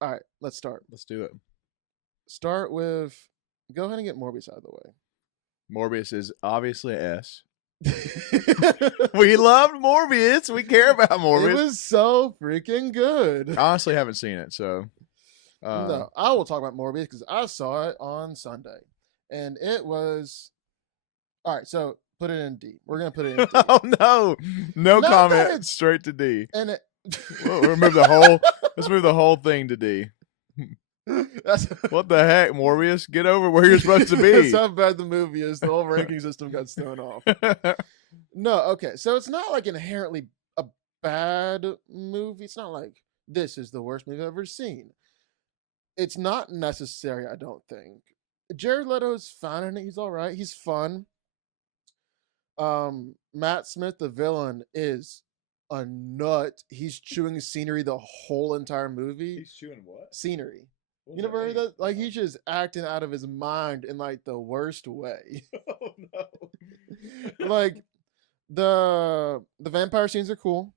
All right, let's start. Let's do it. Start with. Go ahead and get Morbius out of the way. Morbius is obviously an S. We loved Morbius. We care about Morbius. It was so freaking good. I honestly haven't seen it, so No, I will talk about Morbius because I saw it on Sunday, and it was all right. So put it in D. We're gonna put it in D. Oh no, no Not that comment. it's- Straight to D. And it. We'll move the whole. Let's move the whole thing to D. That's What the heck, Morbius? Get over where you're supposed to That's be. how bad the movie is. The whole ranking system got thrown off. No, okay. So it's not like inherently a bad movie. It's not like this is the worst movie I've ever seen. It's not necessary, I don't think. Jared Leto's fine in it. He's all right. He's fun. Matt Smith, the villain, is a nut. He's chewing scenery the whole entire movie. He's chewing what? Scenery. You never heard that? Like he's just acting out of his mind in like the worst way. Oh no. Like the vampire scenes are cool.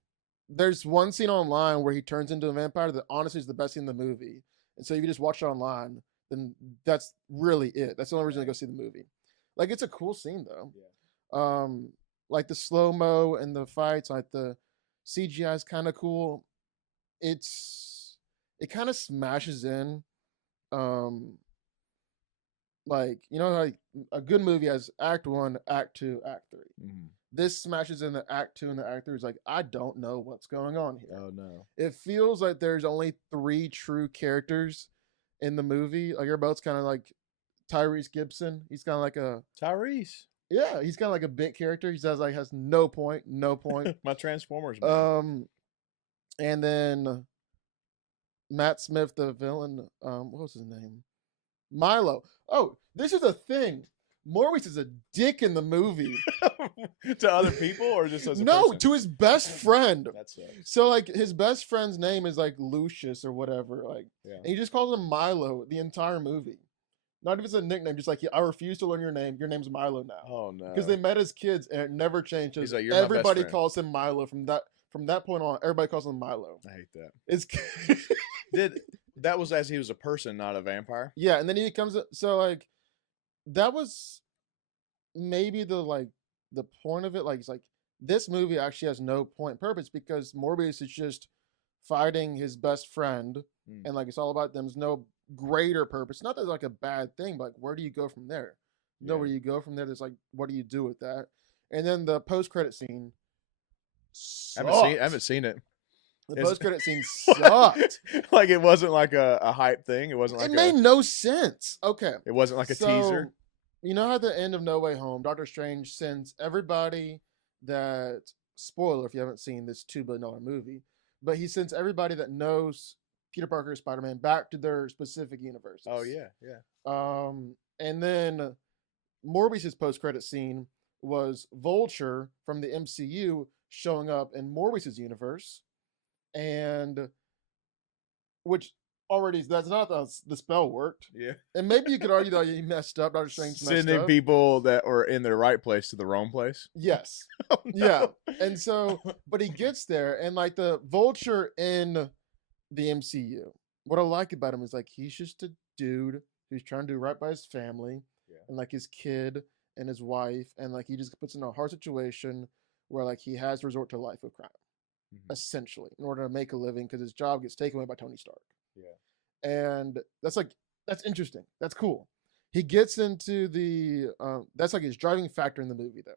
There's one scene online where he turns into a vampire that honestly is the best scene in the movie. And so if you just watch it online, then that's really it. That's the only reason to go see the movie. Like it's a cool scene though. Yeah. Like the slow-mo and the fights, like the CGI is kind of cool. It kind of smashes in. Like you know, like a good movie has Act 1, Act 2, Act 3. Mhm. This smashes in the Act 2 and the Act 3. It's like I don't know what's going on here. Oh no. It feels like there's only 3 true characters in the movie. Like everybody's kind of like Tyrese Gibson. He's kind of like a Tyrese. yeah. He's kind of like a bit character. He says like has no point. My Transformers. Man. And then Matt Smith, the villain. What was his name? Milo. Oh, this is a thing. Morbius is a dick in the movie. To other people or just as a No, person? to his best friend. That sucks. So like his best friend's name is like Lucius or whatever. Like, Yeah. and he just calls him Milo the entire movie. Not if it's a nickname, just like I refuse to learn your name. Your name's Milo now. Oh no. Because they met as kids and it never changed. He's like, "You're my best everybody friend." calls him Milo from that point on. Everybody calls him Milo. I hate that. It's That was as he was a person, not a vampire. yeah, and then he comes so like that was maybe the point of it. Like it's like this movie actually has no point purpose because Morbius is just fighting his best friend and like it's all about them. There's no greater purpose. Not that it's like a bad thing, but like where do you go from there? Yeah. Where you go from there. There's like what do you do with that? And then the post-credit scene. I haven't seen it. The Is- post-credit scene sucked. Like it wasn't like a hype thing. It wasn't like It made no sense. Okay. it wasn't like a teaser. You know how at the end of No Way Home, Doctor Strange sends everybody that spoiler if you haven't seen this $2 billion movie, but he sends everybody that knows Peter Parker, Spider-Man back to their specific universes. Oh yeah. And then Morbius's post-credit scene was Vulture from the MCU showing up in Morbius's universe, and which already that's not how the spell worked. Yeah. And maybe you could argue that he messed up. Doctor Strange messed Sending up. people that were in the right place to the wrong place. Yes. Oh, Yeah. no. And so, but he gets there, and like the Vulture in the MCU, what I like about him is like he's just a dude who's trying to do right by his family and like his kid and his wife, and like he just puts in a hard situation where like he has to resort to a life of crime, essentially, in order to make a living because his job gets taken away by Tony Stark. Yeah. And that's interesting. That's cool. He gets into the that's like his driving factor in the movie though,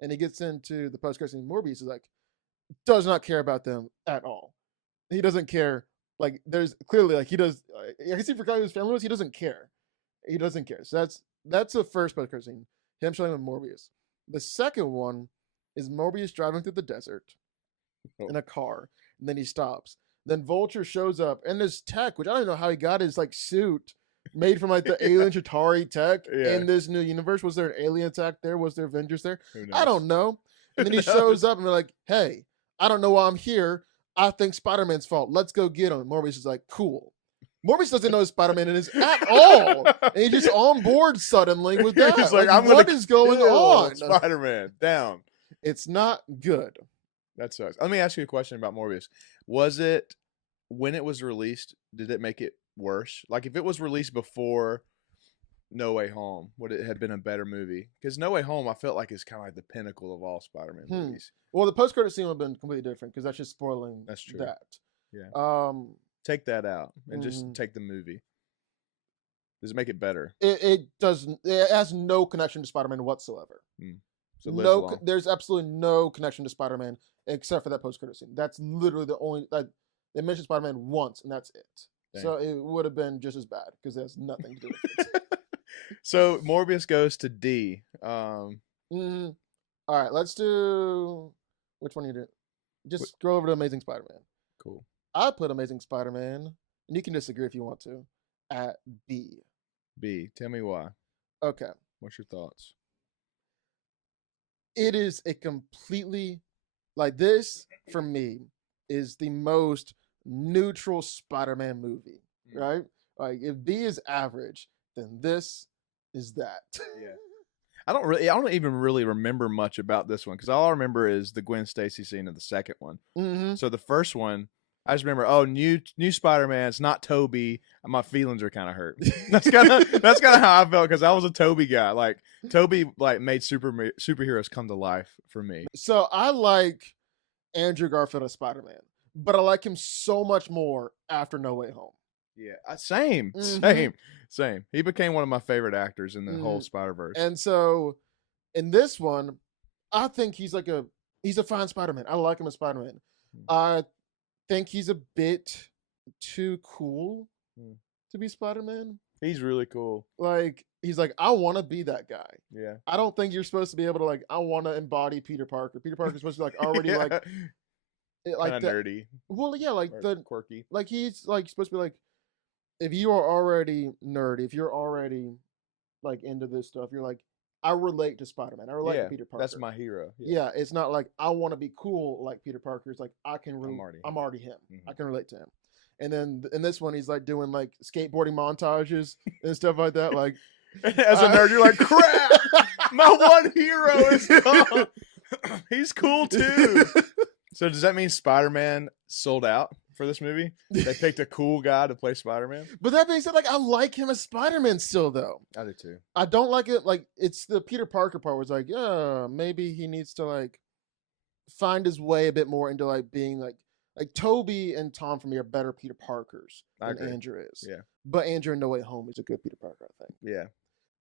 and he gets into the post-credit scene. Morbius is like does not care about them at all. He doesn't care. Like there's clearly like he does. I can see for his family was he doesn't care. He doesn't care. So that's the first post-credit scene. Him showing him Morbius. The second one is Morbius driving through the desert in a car, and then he stops. Then Vulture shows up, and this tech, which I don't know how he got his like suit made from like the alien Chitauri tech in this new universe. Was there an alien attack there? Was there Avengers there? I don't know. And then he shows up, and they're like, "Hey, I don't know why I'm here. I think Spider-Man's fault. Let's go get him." And Morbius is like, "Cool." Morbius doesn't know Spider-Man is at all, and he's just on board suddenly with that. He's like, what is going on? Spider-Man down. It's not good. That sucks. Let me ask you a question about Morbius. Was it when it was released, did it make it worse? Like, if it was released before No Way Home, would it have been a better movie? Because No Way Home, I felt like is kind of like the pinnacle of all Spider-Man movies. Well, the post-credit scene would have been completely different because that's just spoiling That's true. that. Yeah. Take that out and just take the movie. Does it make it better? It doesn't. It has no connection to Spider-Man whatsoever. So no, there's absolutely no connection to Spider-Man except for that post-credit scene. That's literally the only that they mentioned Spider-Man once, and that's it. Dang. So it would have been just as bad because it has nothing to do with it. So Morbius goes to D. All right, let's do which one you do. Just scroll over to Amazing Spider-Man. Cool. I put Amazing Spider-Man, and you can disagree if you want to, at B. B. Tell me why. Okay. What's your thoughts? It is a completely, like, this for me is the most neutral Spider-Man movie, right? Like, if B is average, then this is that. Yeah. I don't even really remember much about this one because all I remember is the Gwen Stacy scene of the second one. So the first one, I just remember, new Spider-Man. It's not Toby. My feelings are kind of hurt. That's kind of how I felt because I was a Toby guy. Like Toby, made superheroes come to life for me. So I like Andrew Garfield as Spider-Man, but I like him so much more after No Way Home. Yeah, same. He became one of my favorite actors in the whole Spider-Verse. And so, in this one, I think he's a fine Spider-Man. I like him as Spider-Man. I think he's a bit too cool to be Spider-Man. He's really cool. Like, he's like, I want to be that guy. Yeah. I don't think you're supposed to be able to, I want to embody Peter Parker. Peter Parker's supposed to be, already, kind of nerdy. Well, yeah, quirky. Like, he's, supposed to be, if you are already nerdy, if you're already, into this stuff, you're like, I relate to Spider-Man. I relate to Peter Parker. That's my hero. Yeah, it's not like I want to be cool like Peter Parker. It's like I'm already him. I can relate to him. And then in this one, he's doing skateboarding montages and stuff like that. Like as a nerd, you're like, crap, my one hero is gone. He's cool too. So does that mean Spider-Man sold out for this movie? They picked a cool guy to play Spider-Man? But that being said, I like him as Spider-Man still, though. I do too. I don't like it. It's the Peter Parker part where it's like, yeah, maybe he needs to, find his way a bit more into, being, Toby and Tom for me are better Peter Parkers than Andrew is. Yeah. But Andrew in No Way Home is a good Peter Parker, I think. Yeah.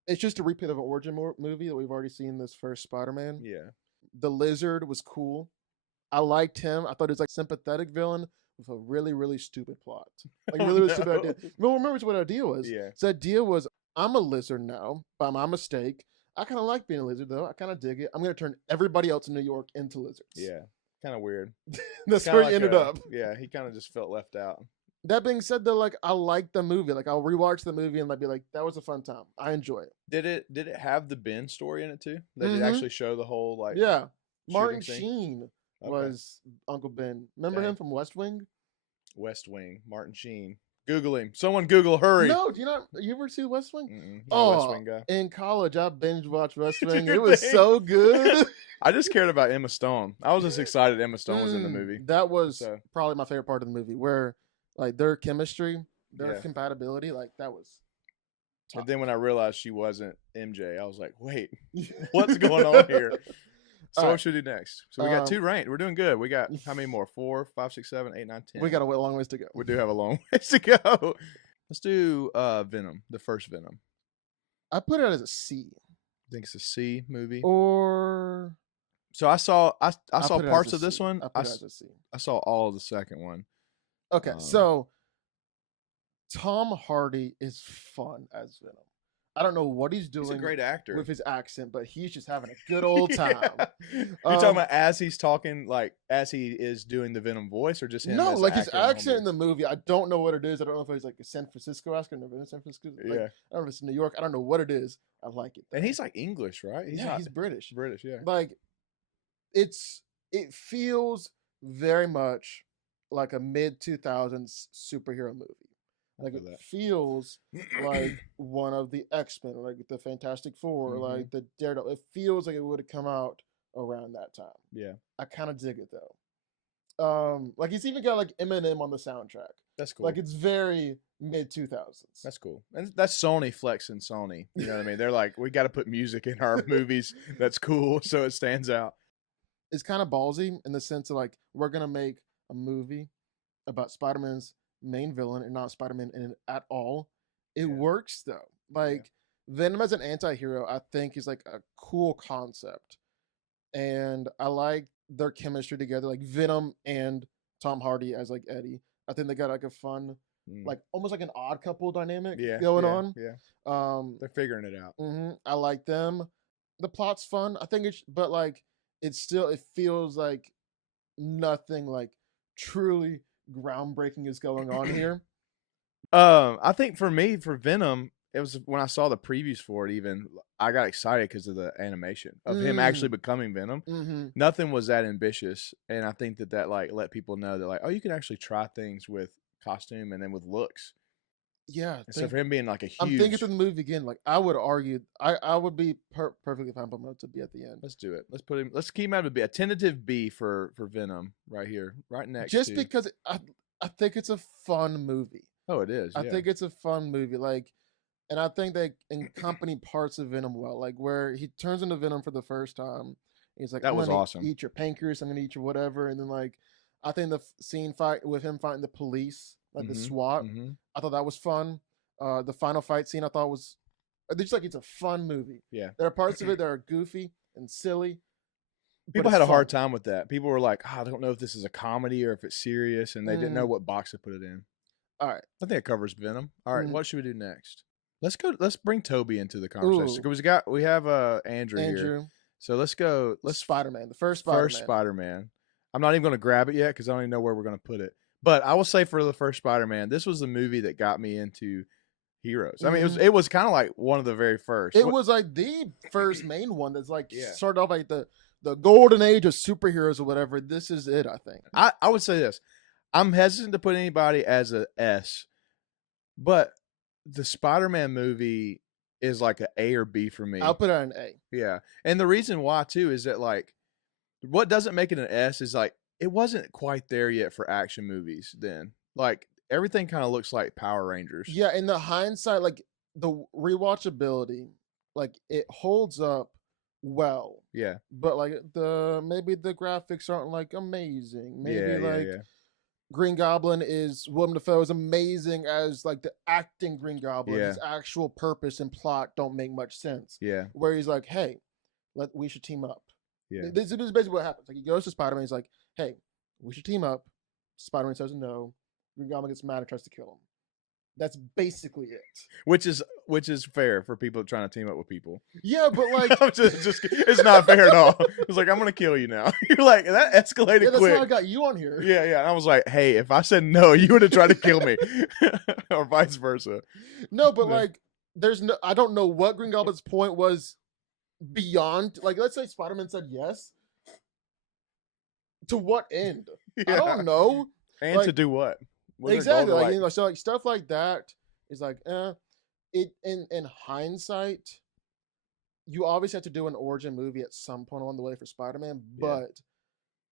It's just a repeat of an origin movie that we've already seen in this first Spider-Man. Yeah. The Lizard was cool. I liked him. I thought he was, sympathetic villain with a really, really stupid plot. Really stupid idea. Well, remember what the idea was? Yeah. So the idea was, I'm a lizard now, by my mistake. I kind of like being a lizard, though. I kind of dig it. I'm going to turn everybody else in New York into lizards. Yeah. Kind of weird. That's where he ended up. Yeah, he kind of just felt left out. That being said, though, I like the movie. I'll rewatch the movie and be like, that was a fun time. I enjoy it. Did it have the Ben story in it, too? Did it actually show the whole, Yeah. Martin Sheen was Uncle Ben. Remember him from West Wing? West Wing, Martin Sheen. Google him. Someone Google, hurry. No, you ever see West Wing? West Wing guy. In college, I binge watched West Wing. It was so good. I just cared about Emma Stone. I was just excited Emma Stone was in the movie. That was probably my favorite part of the movie, where their chemistry, their compatibility, that was top. And then when I realized she wasn't MJ, I was like, wait, what's going on here? So what should we do next? So we got 2 ranked. We're doing good. We got how many more? 4, 5, 6, 7, 8, 9, 10. We got a long ways to go. We do have a long ways to go. Let's do Venom, the first Venom. I put it as a C. I think it's a C movie. Or so I saw parts of this one. I put it as a C. I saw all of the second one. Okay, so Tom Hardy is fun as Venom. I don't know what he's doing. He's a great actor with his accent, but he's just having a good old time. You're talking about as he's talking, as he is doing the Venom voice, or just him? No, his accent in the movie. I don't know what it is. I don't know if it's a San Francisco accent or San Francisco. Yeah. I don't know if it's New York. I don't know what it is. I like it, though. And he's English, right? He's British. British, yeah. It feels very much like a mid-2000s superhero movie. It feels like one of the X-Men, the Fantastic Four, the Daredevil. It feels like it would have come out around that time. Yeah. I kind of dig it, though. Like he's even got like Eminem on the soundtrack. That's cool. Like it's very mid 2000s. That's cool. And that's Sony flexing Sony. You know what I mean? They're like, we got to put music in our movies that's cool so it stands out. It's kind of ballsy in the sense of like we're gonna make a movie about Spider-Man's main villain and not Spider-Man in it at all. It works though. Like Venom as an anti-hero, I think is like a cool concept. And I like their chemistry together, like Venom and Tom Hardy as like Eddie. I think they got like a fun, like almost like an odd couple dynamic going on. Yeah. They're figuring it out. I like them. The plot's fun. I think but like it feels like nothing like truly groundbreaking is going on here. I think for me, for Venom, it was when I saw the previews for it. Even I got excited because of the animation of him actually becoming Venom. Nothing was that ambitious, and I think that like let people know that like, oh, you can actually try things with costume and then with looks. Yeah. So for him being like a huge, I'm thinking through the movie again. Like I would argue, I would be perfectly fine for Mo to be at the end. Let's do it. Let's put him. Let's keep him out of a tentative B for Venom right here, right next. Just because I think it's a fun movie. Oh, it is. I think it's a fun movie. Like, and I think they accompany parts of Venom well. Like where he turns into Venom for the first time. He's like, that was awesome. Eat your pancreas. I'm gonna eat your whatever. And then like, I think the scene fight with him fighting the police, like the SWAT. I thought that was fun. The final fight scene I thought was just like it's a fun movie. Yeah. There are parts of it that are goofy and silly. People had a hard time with that. People were like, I don't know if this is a comedy or if it's serious, and they didn't know what box to put it in. All right. I think it covers Venom. All right, what should we do next? Let's bring Toby into the conversation. Because we have Andrew here. So let's go. Let's Spider-Man. The first Spider-Man. First Spider-Man. I'm not even going to grab it yet because I don't even know where we're going to put it. But I will say for the first Spider-Man, this was the movie that got me into heroes. I mean, it was kind of like one of the very first. It was like the first main one that's like started off like the golden age of superheroes or whatever. This is it, I think. I would say this. I'm hesitant to put anybody as a S, but the Spider-Man movie is like an A or B for me. I'll put it an A. Yeah. And the reason why too is that like what doesn't make it an S is like it wasn't quite there yet for action movies then. Like everything kind of looks like Power Rangers. Yeah, in the hindsight, like the rewatchability, like it holds up well. Yeah. But like maybe the graphics aren't like amazing. Maybe Green Goblin Willem Dafoe is amazing as like the acting Green Goblin. His actual purpose and plot don't make much sense. Yeah. Where he's like, hey, we should team up. Yeah. This is basically what happens. Like he goes to Spider-Man, he's like, hey, we should team up. Spider-Man says no. Green Goblin gets mad and tries to kill him. That's basically it. Which is fair for people trying to team up with people. Yeah, but like it's not fair at all. It's like I'm gonna kill you now. You're like that escalated that's quick. why I got you on here. Yeah. And I was like, hey, if I said no, you would have tried to kill me, or vice versa. No, but like I don't know what Green Goblin's point was beyond. Like, let's say Spider-Man said yes. To what end? I don't know. And to do what? Exactly. Like, so like stuff like that is like, it in hindsight, you obviously have to do an origin movie at some point along the way for Spider-Man, but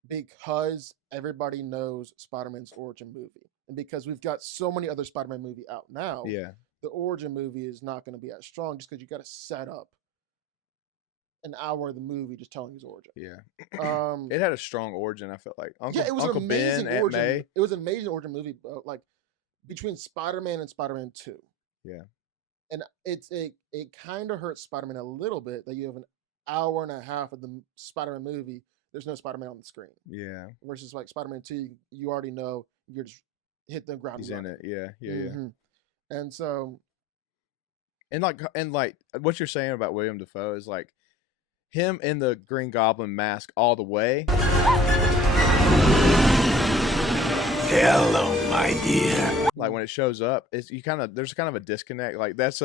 because everybody knows Spider-Man's origin movie, and because we've got so many other Spider-Man movie out now, the origin movie is not going to be as strong just because you got to set up an hour of the movie just telling his origin. Yeah. It had a strong origin, I felt like. It was Uncle an amazing Ben, origin. Aunt May. It was an amazing origin movie, like between Spider-Man and Spider-Man 2. Yeah. And it kind of hurts Spider-Man a little bit that you have an hour and a half of the Spider-Man movie. There's no Spider-Man on the screen. Yeah. Versus like Spider-Man 2, you already know you're just hit the ground. He's in it. Yeah. And so, and like what you're saying about Willem Dafoe is like him in the Green Goblin mask all the way. Hello, my dear. Like when it shows up, there's kind of a disconnect. Like that's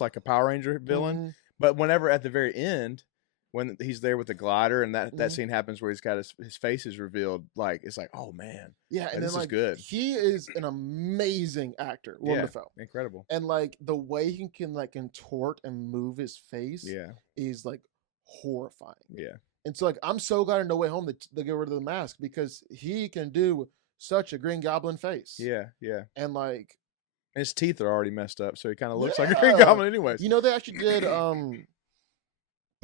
like a Power Ranger villain. But whenever at the very end, when he's there with the glider and that scene happens where he's got his face is revealed, like it's like, oh man. Yeah, and this then, is good. He is an amazing actor, Willem Dafoe. Incredible. And like the way he can like contort and move his face is like horrifying. Yeah. And so like I'm so glad in No Way Home that they get rid of the mask because he can do such a Green Goblin face. Yeah, yeah. And like His teeth are already messed up, so he kind of looks like a Green yeah. Goblin anyways. You know they actually did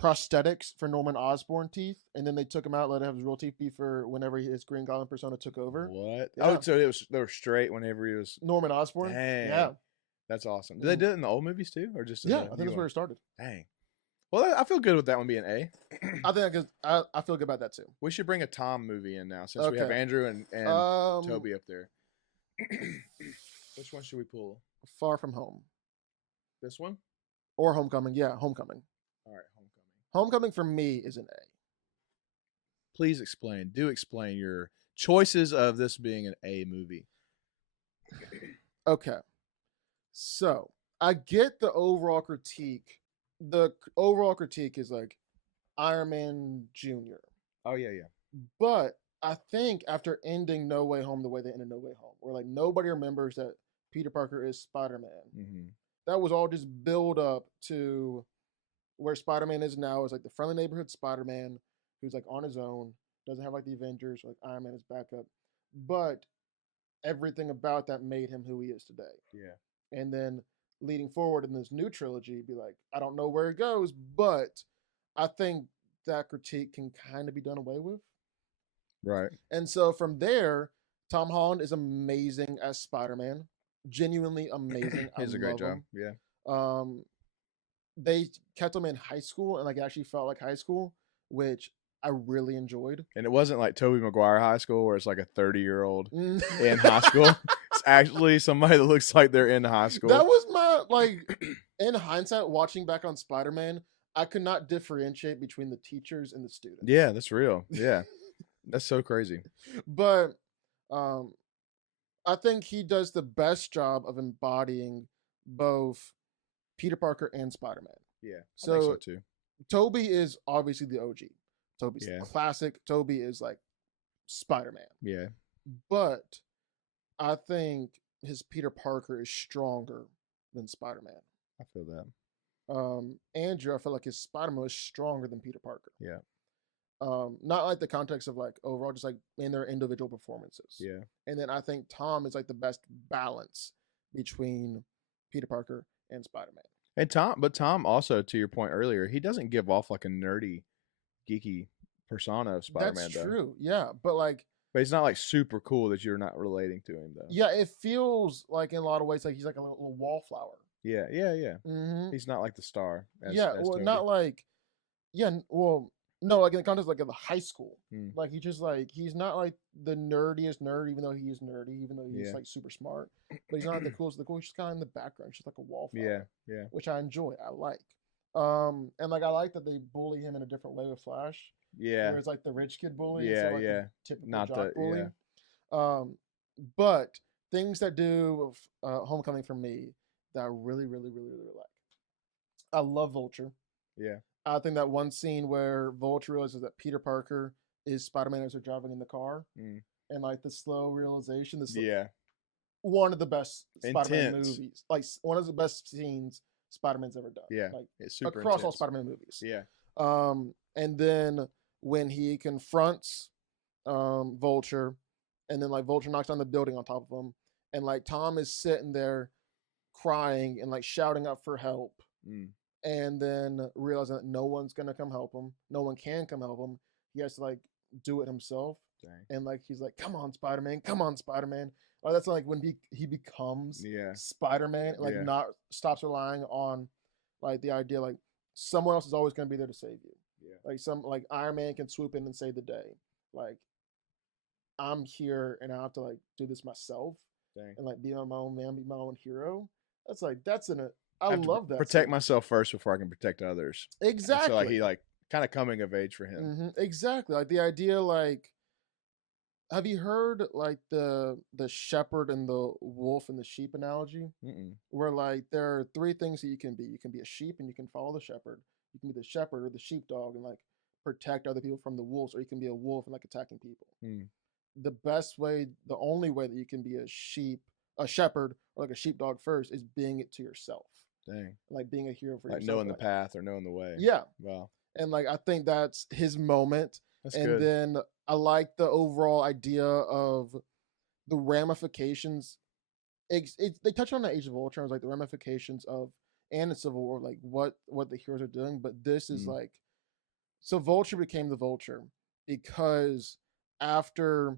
prosthetics for Norman Osborn teeth, and then they took him out, let him have his real teeth be for whenever his Green Goblin persona took over. What? Yeah. Oh, so they were straight whenever he was Norman Osborn. Dang. Yeah. That's awesome. Did they do it in the old movies too, or just in Yeah, the I think new that's where one? it started. Dang. Well, I feel good with that one being A. I think I feel good about that too. We should bring a Tom movie in now since we have Andrew and Toby up there. Which one should we pull? Far From Home. This one? Or Homecoming. Yeah, Homecoming. All right, Homecoming. Homecoming for me is an A. Please explain. Do explain your choices of this being an A movie. Okay. So, I get the overall critique. The overall critique is like Iron Man Jr. Oh, yeah, yeah. But I think after ending No Way Home the way they ended No Way Home, where like nobody remembers that Peter Parker is Spider-Man, Mm-hmm. that was all just build up to where Spider-Man is now, is like the friendly neighborhood Spider-Man who's like on his own, doesn't have like the Avengers, like Iron Man is backup. But everything about that made him who he is today. Yeah. And then leading forward in this new trilogy, be like, I don't know where it goes, but I think that critique can kind of be done away with. Right. And so from there, Tom Holland is amazing as Spider-Man. Genuinely amazing. He does a great job. Yeah. They kept him in high school and like actually felt like high school, which I really enjoyed. And it wasn't like Tobey Maguire High School where it's like a 30-year-old in high school. It's actually somebody that looks like they're in high school. That was my, like, in hindsight, watching back on Spider-Man, I could not differentiate between the teachers and the students. Yeah, that's real. Yeah. That's so crazy. But I think he does the best job of embodying both Peter Parker and Spider-Man. Yeah, I so, think so too. Toby is obviously the OG. Toby's the classic. Toby is like Spider-Man. Yeah. But I think his Peter Parker is stronger than Spider-Man. I feel that. Andrew, I feel like his Spider-Man is stronger than Peter Parker. Yeah. Not like the context of like overall, just like in their individual performances. Yeah. And then I think Tom is like the best balance between Peter Parker and Spider-Man. And Tom also, to your point earlier, he doesn't give off like a nerdy, geeky persona of Spider-Man. That's true. Yeah. But he's not like super cool that you're not relating to him though. Yeah, it feels like in a lot of ways like he's like a little wallflower. Yeah. Mm-hmm. He's not like the star. As Toby. Not like, no, like in the context like of the high school. Like he's not like the nerdiest nerd, even though he is nerdy, even though he's like super smart. But he's not like the coolest. The coolest. He's kind of in the background. He's just like a wallflower. Yeah. Which I enjoy. I like. And like I like that they bully him in a different way with Flash. Yeah. Where it's like the rich kid bully. Yeah, like yeah. Typical not jock bully. Yeah. But things that do Homecoming for me that I really, really, really, really like. I love Vulture. Yeah. I think that one scene where Vulture realizes that Peter Parker is Spider-Man as they're driving in the car, and like the slow realization. One of the best Spider-Man movies, like one of the best scenes Spider-Man's ever done. Yeah, like it's super across intense. all Spider-Man movies. Yeah. And then when he confronts Vulture, and then like Vulture knocks down the building on top of him, and like Tom is sitting there crying and like shouting out for help. And then realizing that no one's gonna come help him, no one can come help him. He has to like do it himself. Dang. And like he's like, "Come on, Spider-Man! Come on, Spider-Man!" That's like when he becomes Spider-Man, like not stops relying on like the idea like someone else is always gonna be there to save you. Yeah. Like Iron Man can swoop in and save the day. Like I'm here and I have to like do this myself. Dang. And like be my own man, be my own hero. I love that. Protect myself first before I can protect others. Exactly. So like he like kind of coming of age for him. Mm-hmm. Exactly. Like the idea, like, have you heard like the shepherd and the wolf and the sheep analogy? Where like there are three things that you can be. You can be a sheep and you can follow the shepherd. You can be the shepherd or the sheepdog and like protect other people from the wolves, or you can be a wolf and like attacking people. The only way that you can be a shepherd or like a sheepdog first is being it to yourself. Dang. Like being a hero for like yourself. Knowing the path or knowing the way. Yeah. Wow. and like I think that's his moment. That's And good. then I like the overall idea of the ramifications. They touch on the Age of Ultron, like the ramifications of and the Civil War, like what the heroes are doing. But this is like, so Vulture became the Vulture because after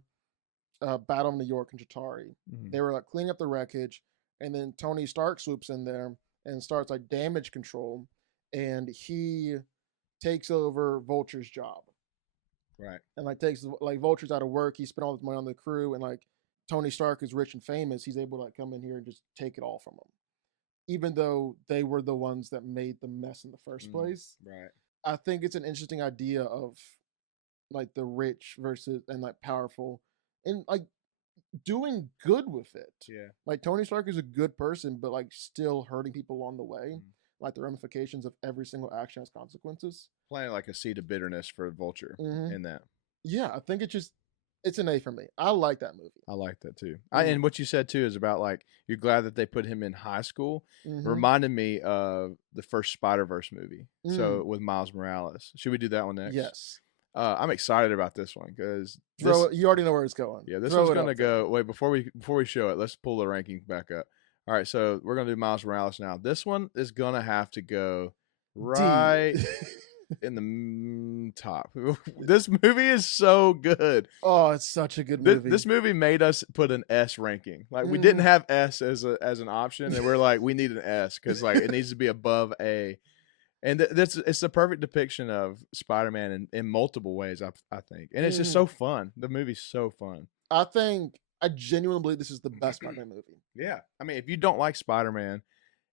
Battle of New York and Chitauri, they were like cleaning up the wreckage, and then Tony Stark swoops in there and starts like damage control, and he takes over Vulture's job. Right. And like takes like Vulture's out of work. He spent all his money on the crew, and like Tony Stark is rich and famous. He's able to like come in here and just take it all from them, even though they were the ones that made the mess in the first place. Right. I think it's an interesting idea of like the rich versus and like powerful, and like doing good with it. Yeah. Like Tony Stark is a good person, but like still hurting people along the way. Like the ramifications of every single action has consequences. Planting like a seed of bitterness for Vulture in that. Yeah, I think it's an A for me. I like that movie. I like that too. And what you said too is about like you're glad that they put him in high school. Reminded me of the first Spider-Verse movie. So with Miles Morales. Should we do that one next? Yes. I'm excited about this one because you already know where it's going. Yeah, this one's gonna go. Wait, before we show it, let's pull the rankings back up. All right, so we're gonna do Miles Morales now. This one is gonna have to go right in the top. This movie is so good. Oh, it's such a good movie. This movie made us put an S ranking. Like we didn't have S as an option, and we're like, we need an S because like it needs to be above A. And it's the perfect depiction of Spider-Man in multiple ways, I think. And it's just so fun. The movie's so fun. I genuinely believe this is the best Spider-Man movie. Yeah. I mean, if you don't like Spider-Man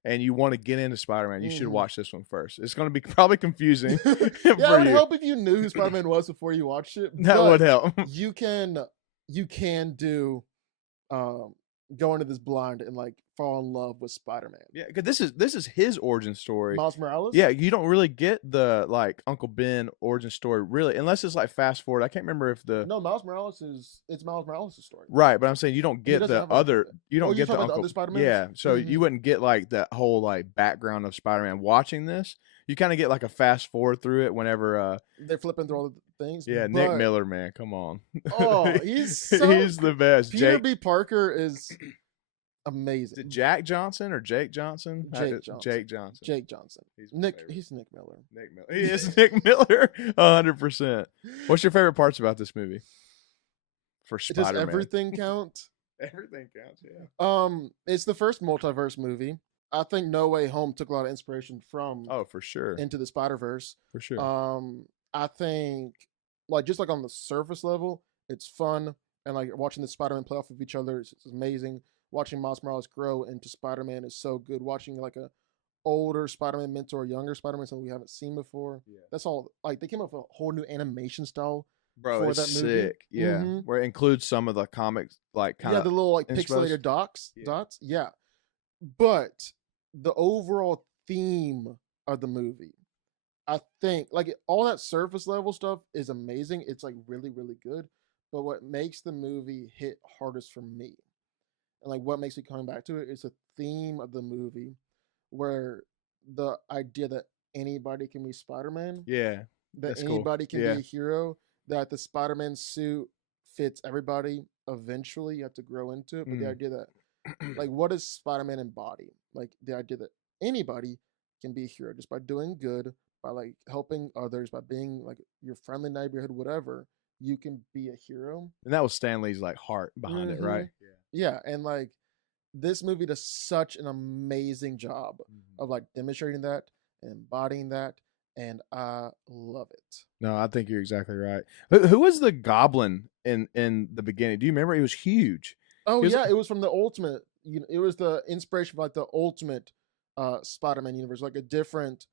and you want to get into Spider-Man, you should watch this one first. It's going to be probably confusing for you. It would help if you knew who Spider-Man was before you watched it. That would help. You can do go into this blind and like fall in love with Spider-Man. Yeah, because this is his origin story. Miles Morales? Yeah, you don't really get the like Uncle Ben origin story really, unless it's like fast forward. I can't remember if No, Miles Morales it's Miles Morales' story. Right, but I'm saying you don't get the other you don't get the Uncle other Spider-Man. Yeah, so you wouldn't get like that whole like background of Spider-Man watching this. You kind of get like a fast forward through it whenever they're flipping through all the things. Yeah, Nick Miller, man, come on. Oh, he's the best. Peter B. Parker is amazing. Is it Jack Johnson or Jake Johnson? Jake Johnson. Jake Johnson. Jake Johnson. He's Nick Miller. Nick Miller. He is Nick Miller. 100%. What's your favorite parts about this movie? For Spider-Man. Does everything count? Everything counts, yeah. It's the first multiverse movie. I think No Way Home took a lot of inspiration from for sure. Into the Spider-Verse. For sure. I think like just like on the surface level, it's fun, and like watching the Spider-Man play off of each other is amazing. Watching Miles Morales grow into Spider-Man is so good. Watching like a older Spider-Man mentor, younger Spider-Man, something we haven't seen before. Yeah. That's all. Like they came up with a whole new animation style. Bro, it's that movie. Sick. Yeah, where it includes some of the comics, like kind of the little like pixelated dots. Yeah, but the overall theme of the movie, I think, like all that surface level stuff is amazing. It's like really, really good. But what makes the movie hit hardest for me, and like what makes me coming back to it, is the theme of the movie, where the idea that anybody can be Spider-Man. Yeah, that anybody can be a hero. That the Spider-Man suit fits everybody. Eventually, you have to grow into it. But the idea that, like, what does Spider-Man embody? Like, the idea that anybody can be a hero just by doing good, by, like, helping others, by being, like, your friendly neighborhood, whatever, you can be a hero. And that was Stan Lee's, like, heart behind it, right? Yeah, and, like, this movie does such an amazing job of, like, demonstrating that and embodying that. And I love it. No, I think you're exactly right. Who was the Goblin in the beginning? Do you remember? He was huge. Oh, it was from the Ultimate. It was the inspiration for like the Ultimate Spider-Man universe, like a different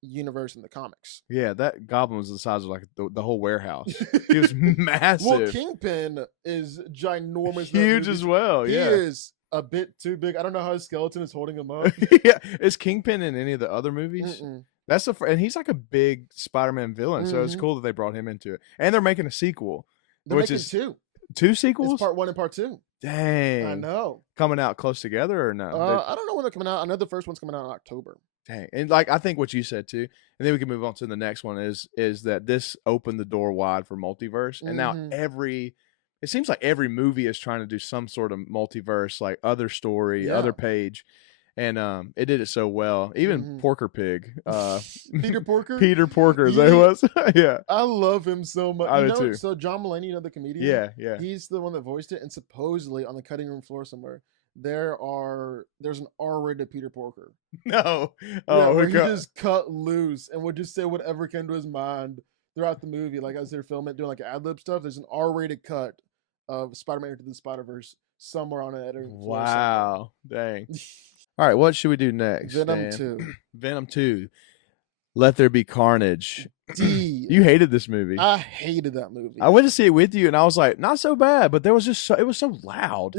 universe in the comics. Yeah, that Goblin was the size of like the whole warehouse. He was massive. Well, Kingpin is ginormous. Huge as well. Yeah, he is a bit too big. I don't know how his skeleton is holding him up. Yeah, is Kingpin in any of the other movies? That's and he's like a big Spider-Man villain, so it's cool that they brought him into it. And they're making a sequel, They're making two. 2 It's sequels? part 1 and part 2. Dang. I know. Coming out close together or no? I don't know when they're coming out. I know the first one's coming out in October. Dang. And like I think what you said too, and then we can move on to the next one is that this opened the door wide for multiverse. And now it seems like every movie is trying to do some sort of multiverse, like other story, other page. And it did it so well. Even Porker Pig. Peter Porker? Peter Porker, is that who it was? Yeah. I love him so much. I You do know, too. so John Mulaney, the comedian? Yeah, yeah. He's the one that voiced it, and supposedly on the cutting room floor somewhere, there's an R-rated Peter Porker. No. Yeah, where he just cut loose and would just say whatever came to his mind throughout the movie. Like as they're filming it, doing like ad-lib stuff, there's an R-rated cut of Spider-Man Into the Spider-Verse somewhere on an editing floor. Wow. Dang. All right, what should we do next? Venom 2. Venom 2. Let There Be Carnage. D. You hated this movie. I hated that movie. I went to see it with you, and I was like, not so bad, but there was just it was so loud.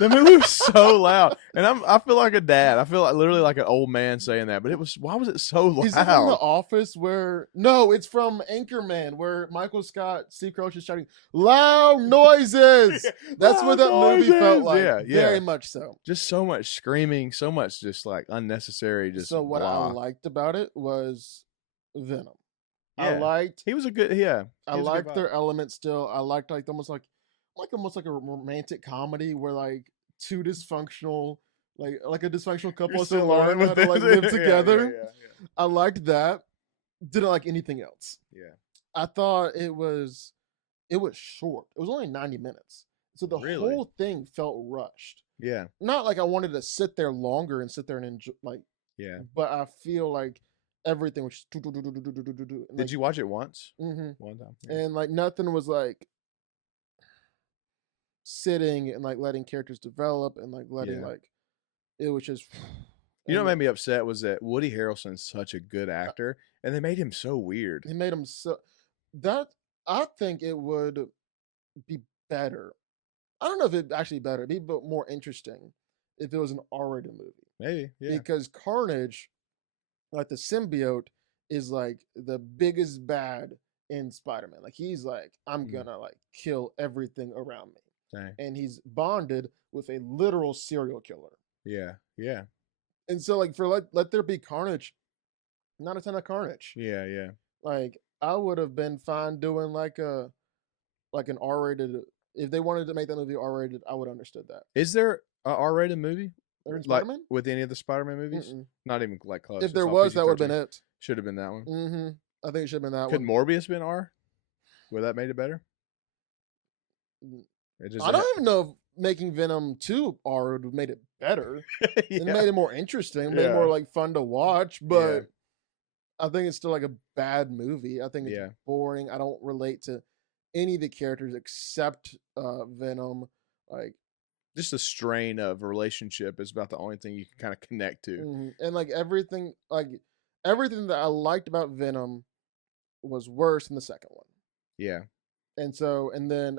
The movie was so loud, and I feel like a dad. I feel like literally like an old man saying that. But why was it so loud? Is it from The Office where? No, it's from Anchorman where Michael Scott, Steve Carell is shouting loud noises. That's what that movie felt like. Yeah, very much so. Just so much screaming, so much just like unnecessary. Just so what I liked about it was Venom. Yeah. He was a good I liked their element still. I liked almost like a romantic comedy where like two dysfunctional like a dysfunctional couple still learn how to like live together. Yeah. I liked that. Didn't like anything else. Yeah. I thought it was short. It was only 90 minutes. So the whole thing felt rushed. Yeah. Not like I wanted to sit there longer and enjoy but I feel like everything was Did you watch it once? Mm-hmm. One time. Yeah. And like nothing was like sitting and like letting characters develop and like letting like it was just you know what made me upset was that Woody Harrelson's such a good actor and they made him so weird. They made him so that I think it would be better. I don't know if it'd actually better, it'd be more interesting if it was an R-rated movie. Maybe, yeah. Because Carnage, like the symbiote, is like the biggest bad in Spider-Man. Like he's like, I'm gonna like kill everything around me. Dang. And he's bonded with a literal serial killer. Yeah, yeah. And so like for Let There Be Carnage, not a ton of carnage. Yeah, yeah. Like I would have been fine doing like an R-rated. If they wanted to make that movie R-rated, I would have understood that. Is there a R-rated movie? Like with any of the Spider-Man movies? Not even like close. If there was, that would have been it. Should have been that one. Mm-hmm. I think it should have been that one. Could Morbius been R? Would that made it better? I don't even know if making Venom 2 R would have made it better. It made it more interesting, made it more like fun to watch, but I think it's still like a bad movie. I think it's boring. I don't relate to any of the characters except Venom. Like just the strain of a relationship is about the only thing you can kind of connect to. Mm-hmm. And like everything that I liked about Venom was worse than the second one. Yeah. And then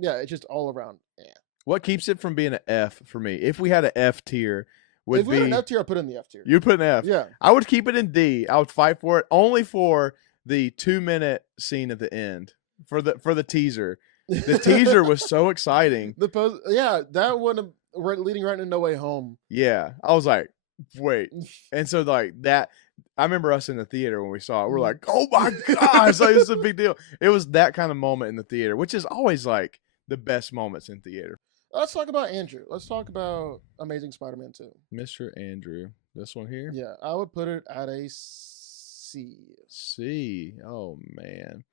it's just all around. Yeah. What keeps it from being an F for me? If we had an F tier, if we had an F tier, I'd put it in the F tier. You'd put an F. Yeah. I would keep it in D. I would fight for it only for the 2-minute scene at the end for the teaser. The teaser was so exciting. That one leading right into No Way Home. Yeah, I was like, wait, and so like that. I remember us in the theater when we saw it. We're like, oh my gosh, like, this is a big deal. It was that kind of moment in the theater, which is always like the best moments in theater. Let's talk about Andrew. Let's talk about Amazing Spider-Man 2. Mr. Andrew, this one here. Yeah, I would put it at a C. C. Oh man,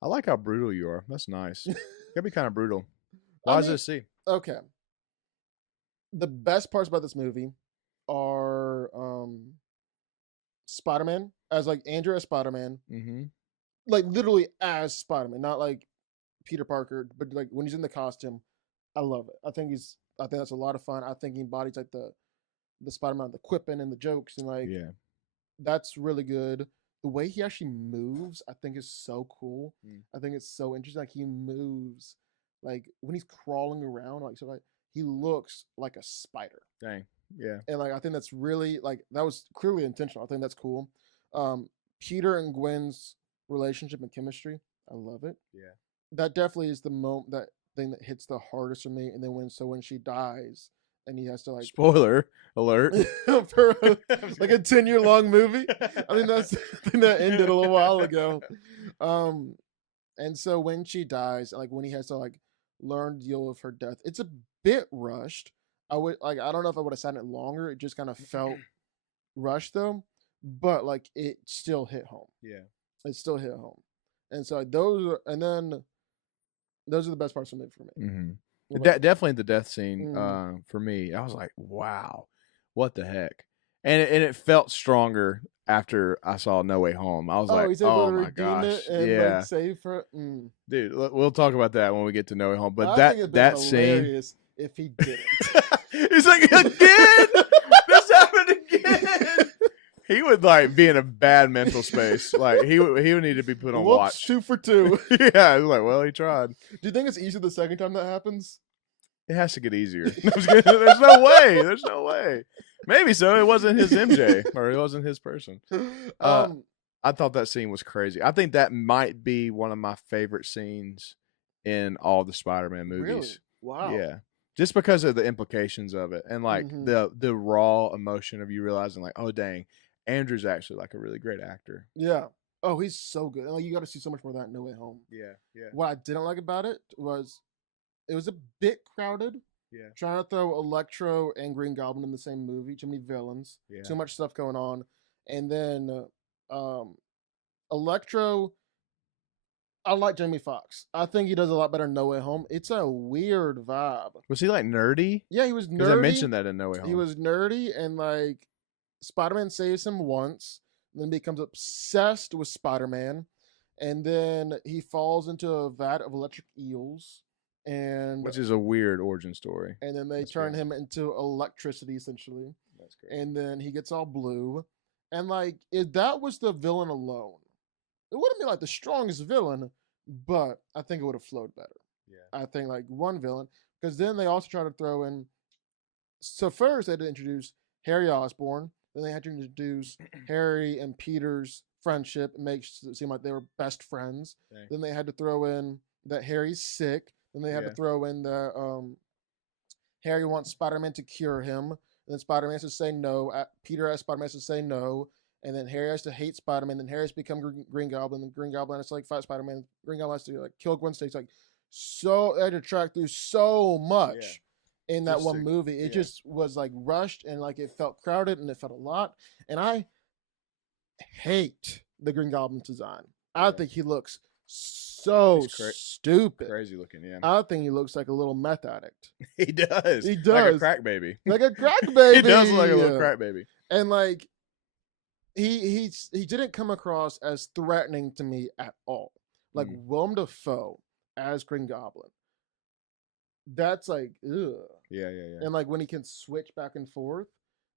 I like how brutal you are. That's nice. You gotta be kind of brutal. Why is it a C? Okay. The best parts about this movie are Spider-Man as like Andrew as Spider-Man, like literally as Spider-Man, not like Peter Parker, but like when he's in the costume, I love it. I think that's a lot of fun. I think he embodies like the Spider-Man, the quipping and the jokes, and like that's really good. The way he actually moves, I think is so cool. I think it's so interesting. Like he moves, like when he's crawling around, like so like he looks like a spider. Dang. Yeah. And like I think that's really like that was clearly intentional. I think that's cool. Peter and Gwen's relationship and chemistry, I love it. Yeah. that definitely is the moment, that thing that hits the hardest for me. And then when she dies and he has to like Spoiler alert. for like a 10-year long movie. I mean that's the thing that ended a little while ago. And so when she dies, like when he has to like learn to deal with her death, it's a bit rushed. I don't know if I would have sat in it longer. It just kind of felt rushed though, but like it still hit home. Yeah, it still hit home. And so those are the best parts of the movie for me. Mm-hmm. Definitely the death scene. For me, I was like, wow, what the heck? And it felt stronger after I saw No Way Home. I was like, he's able oh to my redeem gosh, it and yeah, like save her. Dude, we'll talk about that when we get to No Way Home. But I think it'd that been scene, hilarious if he didn't. he's like, again, this happened again. He would like be in a bad mental space. Like he would need to be put on watch. 2 for 2. Yeah, I was like, well, he tried. Do you think it's easier the second time that happens? It has to get easier. There's no way. There's no way. Maybe so. It wasn't his MJ, or it wasn't his person. I thought that scene was crazy. I think that might be one of my favorite scenes in all the Spider-Man movies. Really? Wow. Yeah. Just because of the implications of it and like the raw emotion of you realizing like, oh dang, Andrew's actually like a really great actor. Yeah. Oh, he's so good. Like you got to see so much more of that in No Way Home. Yeah, yeah. What I didn't like about it was a bit crowded. Yeah. Trying to throw Electro and Green Goblin in the same movie. Too many villains. Yeah. Too much stuff going on. And then Electro, I like Jamie Foxx. I think he does a lot better in No Way Home. It's a weird vibe. Was he like nerdy? Yeah, he was nerdy. Because I mentioned that in No Way Home. He was nerdy, and like Spider-Man saves him once, then becomes obsessed with Spider-Man, and then he falls into a vat of electric eels. Which is a weird origin story. And then they turn him into electricity, essentially. That's great. And then he gets all blue. And like, if that was the villain alone, it wouldn't be like the strongest villain, but I think it would have flowed better. Yeah. I think like one villain, because then they also try to throw in. So first they had to introduce Harry Osborn. Then they had to introduce Harry and Peter's friendship and make it seem like they were best friends. Dang. Then they had to throw in that Harry's sick. Then they had to throw in that Harry wants Spider-Man to cure him. And then Spider-Man has to say no. Peter asks Spider-Man to say no. And then Harry has to hate Spider-Man. Then Harry has to become Green Goblin. Then Green Goblin has to like fight Spider-Man. Green Goblin has to like kill Gwen Stacy. Like so, they had to track through so much in that one movie. It just was like rushed and like it felt crowded and it felt a lot. And I hate the Green Goblin design. I think he looks so stupid. Crazy looking, yeah. I think he looks like a little meth addict. He does. He does. Like a crack baby. Like a crack baby. He does look like a little crack baby. And like he didn't come across as threatening to me at all. Like Willem Dafoe as Green Goblin. That's like ugh. Yeah. And like when he can switch back and forth,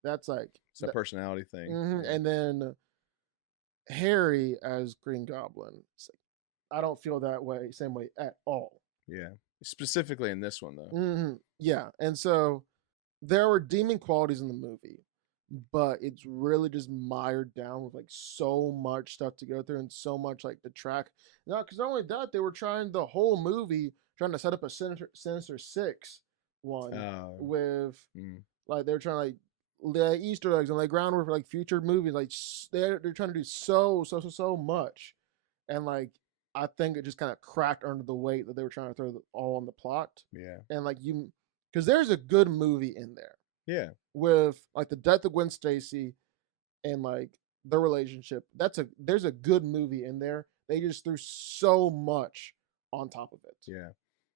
that's like it's a personality thing. And then Harry as Green Goblin. It's like, I don't feel that same way at all. Yeah. Specifically in this one, though. Yeah. And so there were redeeming qualities in the movie, but it's really just mired down with like so much stuff to go through and so much like the track. No, because not only that, they were trying the whole movie, trying to set up a Sinister Six one with like they were trying to like the Easter eggs and like groundwork for like future movies. Like they're trying to do so much. And like I think it just kind of cracked under the weight that they were trying to throw all on the plot. Yeah. And like because there's a good movie in there. Yeah. With like the death of Gwen Stacy and like the relationship. There's a good movie in there. They just threw so much on top of it. Yeah.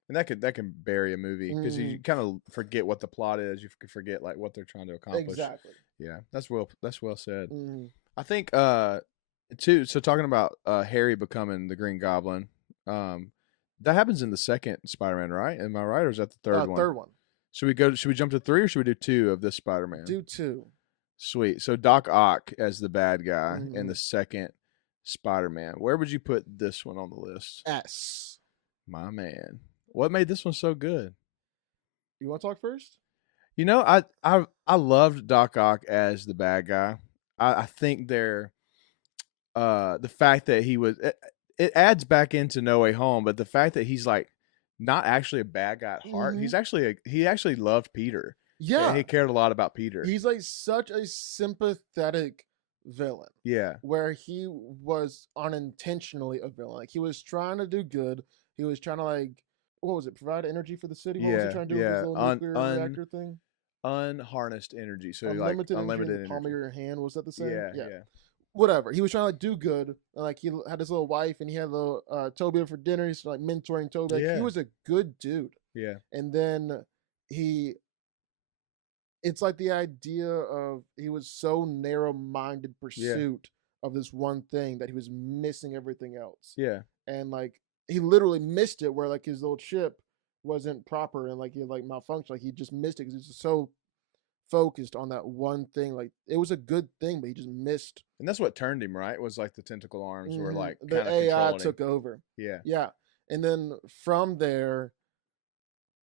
And that can bury a movie because you kind of forget what the plot is. You can forget like what they're trying to accomplish. Exactly. Yeah. That's well said. I think too, so talking about Harry becoming the Green Goblin, that happens in the second Spider-Man, right? Am I right, or is that the third one? Third one. Should we jump to 3 or should we do 2 of this Spider-Man? Do 2. Sweet. So Doc Ock as the bad guy in the second Spider-Man. Where would you put this one on the list? S. My man. What made this one so good? You want to talk first? You know, I loved Doc Ock as the bad guy. I think the fact that he was it adds back into No Way Home, but the fact that he's like not actually a bad guy at heart, Mhm. he actually loved Peter. Yeah, He cared a lot about Peter. he's like such a sympathetic villain. Yeah. Where he was unintentionally a villain. Like he was trying to do good. He was trying to like, what was it? Provide energy for the city. What was he trying to do with his little nuclear reactor thing? Unharnessed energy. So like Unlimited energy in unlimited the energy. palm of your hand. Was that the same? Yeah. Whatever. He was trying to like do good. And like he had his little wife, and he had little Toby for dinner. He's like mentoring Toby. Like, he was a good dude. Yeah. And then it's like the idea of he was so narrow-minded pursuit of this one thing that he was missing everything else. Yeah. And like he literally missed it, where like his little chip wasn't proper and like he like malfunctioned. Like he just missed it because he was just so focused on that one thing. Like it was a good thing, but he just missed. And that's what turned him, right? Was like the tentacle arms were like the AI took over. Yeah. And then from there,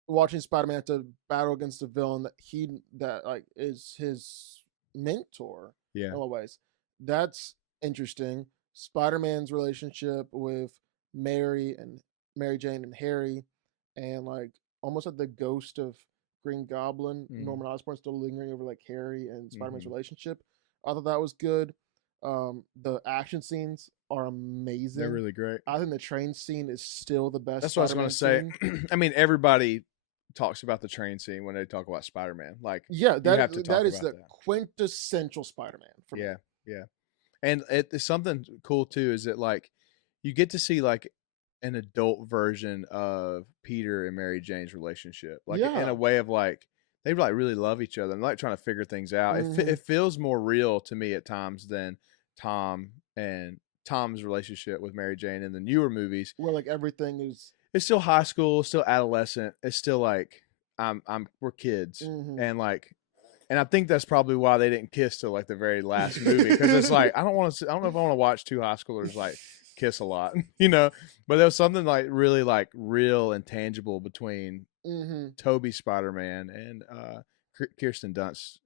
watching Spider-Man have to battle against a villain that like is his mentor. Yeah. In a lot of ways. That's interesting. Spider-Man's relationship with Mary Jane and Harry, and like almost like the ghost of Green Goblin, Norman Osborn, still lingering over like Harry and Spider-Man's relationship. I thought that was good. The action scenes are amazing. They're really great. I think the train scene is still the best. That's what I was going to say. I mean, everybody talks about the train scene when they talk about Spider-Man. Like, that is the quintessential Spider-Man for me. Yeah. And it's something cool too, is that like you get to see like an adult version of Peter and Mary Jane's relationship, like in a way of like they like really love each other and like trying to figure things out. It feels more real to me at times than Tom's relationship with Mary Jane in the newer movies, where like everything is. It's still high school, still adolescent. It's still like we're kids, and like, and I think that's probably why they didn't kiss till like the very last movie, because it's like I don't know if I want to watch two high schoolers like kiss a lot, you know. But there was something like really like real and tangible between Tobey Spider-Man and Kirsten Dunst's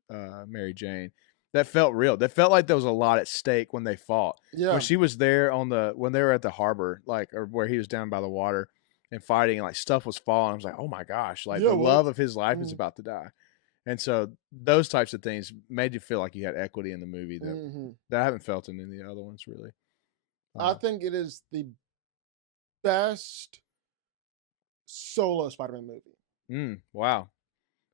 Mary Jane. That felt real. That felt like there was a lot at stake when they fought. Yeah, when she was there when they were at the harbor, like, or where he was down by the water and fighting, and like stuff was falling. I was like, oh my gosh, like the love of his life is about to die. And so those types of things made you feel like you had equity in the movie that I haven't felt in any of the other ones really. I think it is the best solo Spider-Man movie. Wow.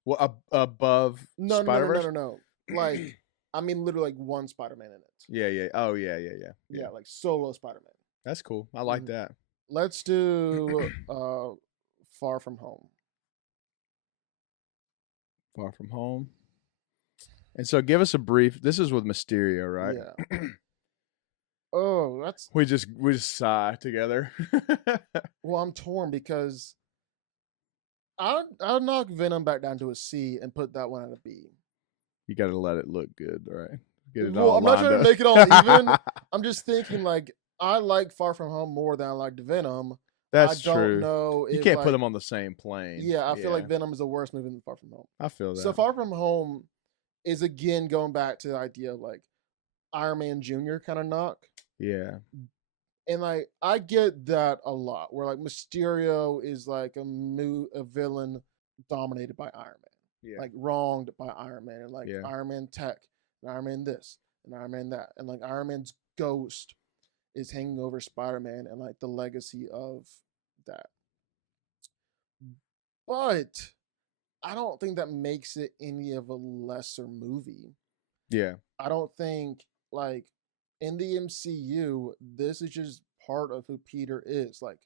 Well, above Spider-Verse? No. Like, I mean, literally like one Spider-Man in it. Yeah. Oh, yeah. Yeah, like solo Spider-Man. That's cool. I like that. Let's do Far From Home. Far From Home. And so give us a brief. This is with Mysterio, right? Yeah. Oh, that's. We just sigh together. Well, I'm torn because I'll knock Venom back down to a C and put that one at a B. You got to let it look good, right? Get it well, all I'm not trying up. to make it all even. I'm just thinking like I like Far From Home more than I liked Venom. That's I don't true. know. You can't put them on the same plane. Yeah, I feel like Venom is a worse movie than Far From Home. I feel that. So Far From Home is again going back to the idea of like Iron Man Jr. kind of knock. Yeah. And like I get that a lot, where like Mysterio is like a villain dominated by Iron Man, like wronged by Iron Man, and like Iron Man tech, and Iron Man this, and Iron Man that, and like Iron Man's ghost is hanging over Spider-Man and like the legacy of that. But I don't think that makes it any of a lesser movie. Yeah. I don't think like in the MCU, this is just part of who Peter is. Like,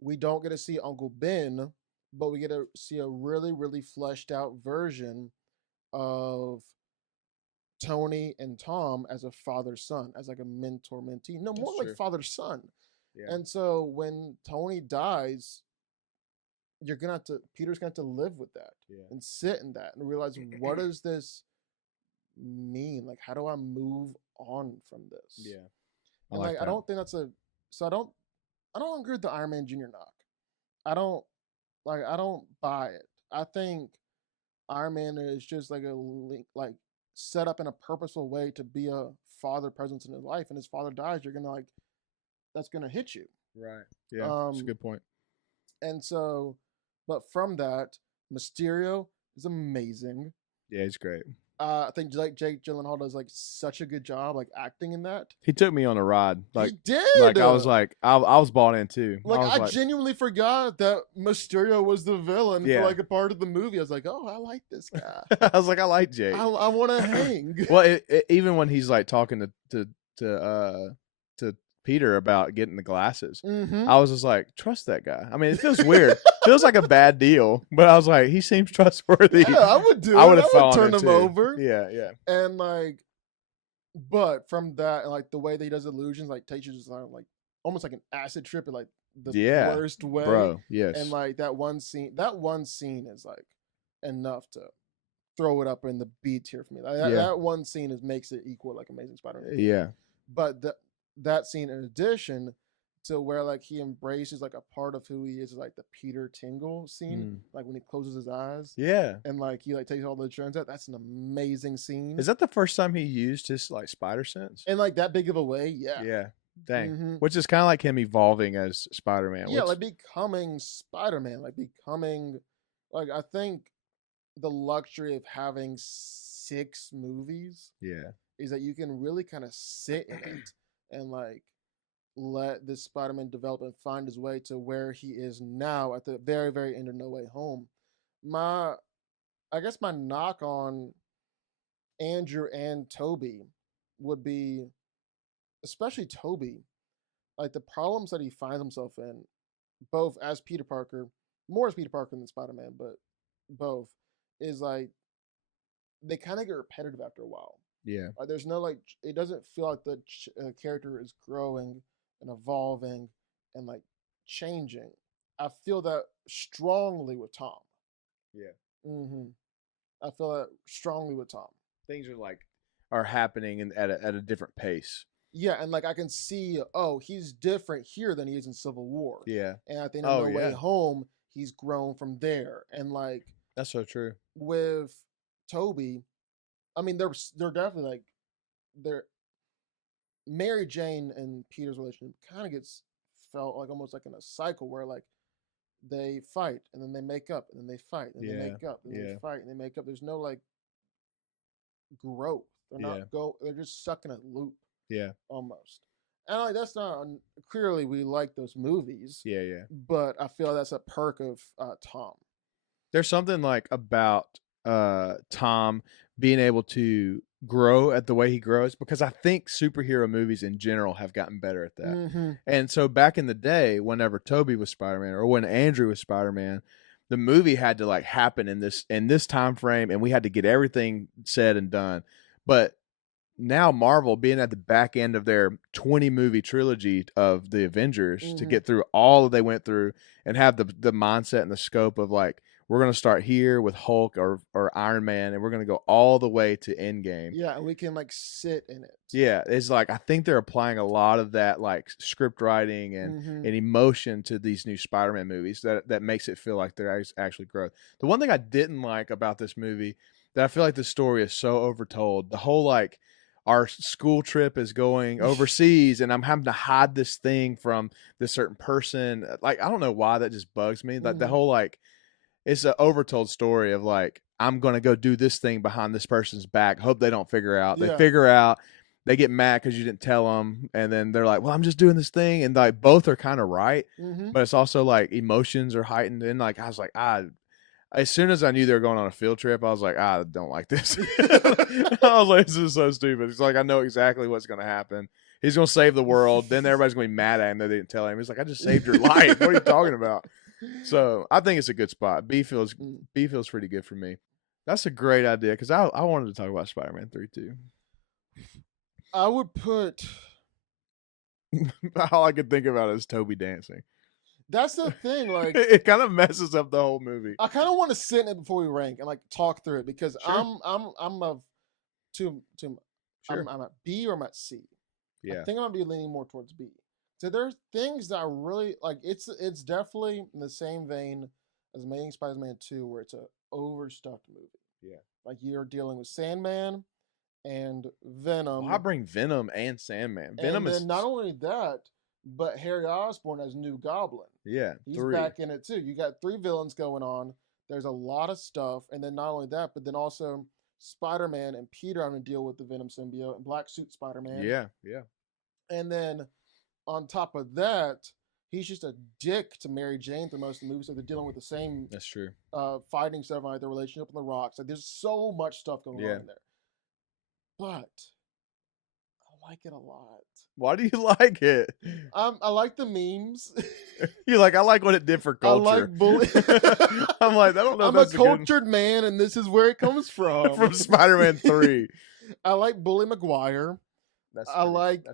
we don't get to see Uncle Ben, but we get to see a really, really fleshed out version of Tony and Tom as a father-son, as like a mentor-mentee. No, more like father-son. Yeah. And so when Tony dies, Peter's gonna have to live with that and sit in that and realize, what does this mean? Like, how do I move on from this? Yeah. And like I don't think that's I don't agree with the Iron Man Jr. knock. I don't buy it. I think Iron Man is just like like set up in a purposeful way to be a father presence in his life, and his father dies, you're gonna like, that's gonna hit you. Right. Yeah. That's a good point. And so, but from that, Mysterio is amazing. Yeah, he's great. I think like Jake Gyllenhaal does like such a good job like acting in that. He took me on a ride. Like he did. Like I was like, I was bought in too. Like I I genuinely forgot that Mysterio was the villain for like a part of the movie. I was like, oh, I like this guy. I was like, I like Jake. I want to hang. Well, even when he's like talking to Peter about getting the glasses, I was just like, trust that guy. I mean, it feels weird. Feels like a bad deal, but I was like, he seems trustworthy. Yeah, I would do it. I would have turned him over. Yeah, yeah. And like, but from that, like the way that he does illusions, like takes you just like almost like an acid trip, in like the worst way, bro. Yes. And like that one scene is like enough to throw it up in the B tier for me. Like, that one scene makes it equal like Amazing Spider-Man. Yeah. But that scene, in addition to where like he embraces like a part of who he is like the Peter Tingle scene, like when he closes his eyes, and like he like takes all the insurance out. That's an amazing scene. Is that the first time he used his like spider sense in like that big of a way? Yeah. Dang. Which is kind of like him evolving as Spider-Man. Yeah, like becoming Spider-Man, like becoming like, I think the luxury of having 6 movies is that you can really kind of sit in it and like let this Spider-Man develop and find his way to where he is now at the very, very end of No Way Home. I guess my knock on Andrew and Toby would be, especially Toby, like the problems that he finds himself in, both as Peter Parker, more as Peter Parker than Spider-Man, but both, is like they kind of get repetitive after a while. Yeah. There's no like, it doesn't feel like the character is growing and evolving and like changing. I feel that strongly with Tom. Yeah. I feel that strongly with Tom. Things are happening at a different pace. Yeah, and like I can see, oh, he's different here than he is in Civil War. Yeah. And at the end of No Way Home, he's grown from there. And like, that's so true. With Toby, I mean, they're definitely like, they're Mary Jane and Peter's relationship kind of gets felt like almost like in a cycle where like they fight and then they make up and then they fight and they make up and they fight and they make up. There's no like growth. They're just stuck in a loop. Yeah. Almost. And like that's not clearly we like those movies. Yeah. But I feel that's a perk of Tom. There's something like about Tom being able to grow at the way he grows, because I think superhero movies in general have gotten better at that. And so back in the day, whenever Toby was Spider-Man or when Andrew was Spider-Man, the movie had to like happen in this time frame, and we had to get everything said and done. But now Marvel, being at the back end of their 20 movie trilogy of the Avengers, to get through all that they went through and have the mindset and the scope of like, we're going to start here with Hulk or Iron Man, and we're going to go all the way to Endgame. Yeah, and we can like sit in it. Yeah, it's like I think they're applying a lot of that like script writing and emotion to these new Spider-Man movies that makes it feel like they're actually growth. The one thing I didn't like about this movie, that I feel like the story is so overtold, the whole like our school trip is going overseas and I'm having to hide this thing from this certain person. Like, I don't know why that just bugs me. Like the whole like, it's an overtold story of like, I'm going to go do this thing behind this person's back. Hope they don't figure out. They figure out, they get mad because you didn't tell them. And then they're like, well, I'm just doing this thing. And like both are kind of right. But it's also like emotions are heightened. And like, I was like, as soon as I knew they were going on a field trip, I was like, I don't like this. I was like, this is so stupid. It's like, I know exactly what's going to happen. He's going to save the world. Then everybody's going to be mad at him that they didn't tell him. He's like, I just saved your life. What are you talking about? So I think it's a good spot. B feels pretty good for me. That's a great idea, because I wanted to talk about Spider-Man 3 too. I would put all I could think about is Toby dancing. That's the thing, like it kind of messes up the whole movie. I kind of want to sit in it before we rank and like talk through it, because I'm of too I'm at B or I'm at C. Yeah, I think I'm gonna be leaning more towards B. So there's things that I really like. It's definitely in the same vein as Amazing Spider-Man 2, where it's a overstuffed movie. Yeah, like you're dealing with Sandman and Venom. I bring Venom and Sandman. Venom and is not only that, but Harry Osborn as New Goblin. Yeah, He's 3. back in it too. You got 3 villains going on. There's a lot of stuff, and then not only that, but then also Spider-Man and Peter having to deal with the Venom symbiote and Black Suit Spider-Man. Yeah, yeah. And then on top of that, he's just a dick to Mary Jane through most of the movie, so they're dealing with the same That's true. fighting stuff, like their relationship with the Rocks. Like there's so much stuff going on in there. But I like it a lot. Why do you like it? I like the memes. You're like, I like what it did for culture. I like bully. I'm like, I don't know. I'm a cultured man, and this is where it comes from. From Spider-Man 3. I like Bully Maguire. I like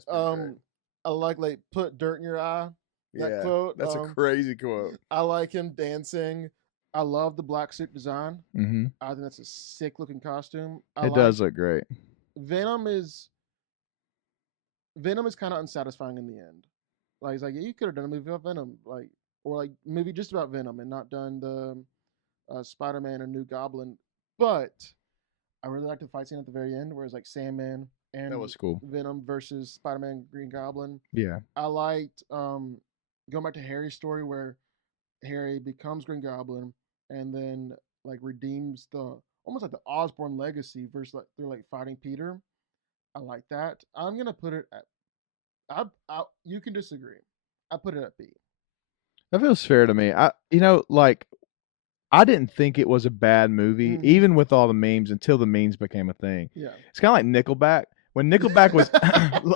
put dirt in your eye. That quote. That's a crazy quote. I like him dancing. I love the black suit design. Mm-hmm. I think that's a sick looking costume. It does look great. Venom is kind of unsatisfying in the end. Like he's like, you could have done a movie about Venom, or movie just about Venom, and not done the Spider-Man or New Goblin. But I really liked the fight scene at the very end, where it's like Sandman and that was cool. Venom versus Spider-Man, Green Goblin. Yeah, I liked going back to Harry's story where Harry becomes Green Goblin and then like redeems the almost like the Osborn legacy versus like through like fighting Peter. I like that. I'm gonna put it at. You can disagree. I put it at B. That feels fair to me. I didn't think it was a bad movie, even with all the memes, until the memes became a thing. Yeah, it's kind of like Nickelback. When Nickelback was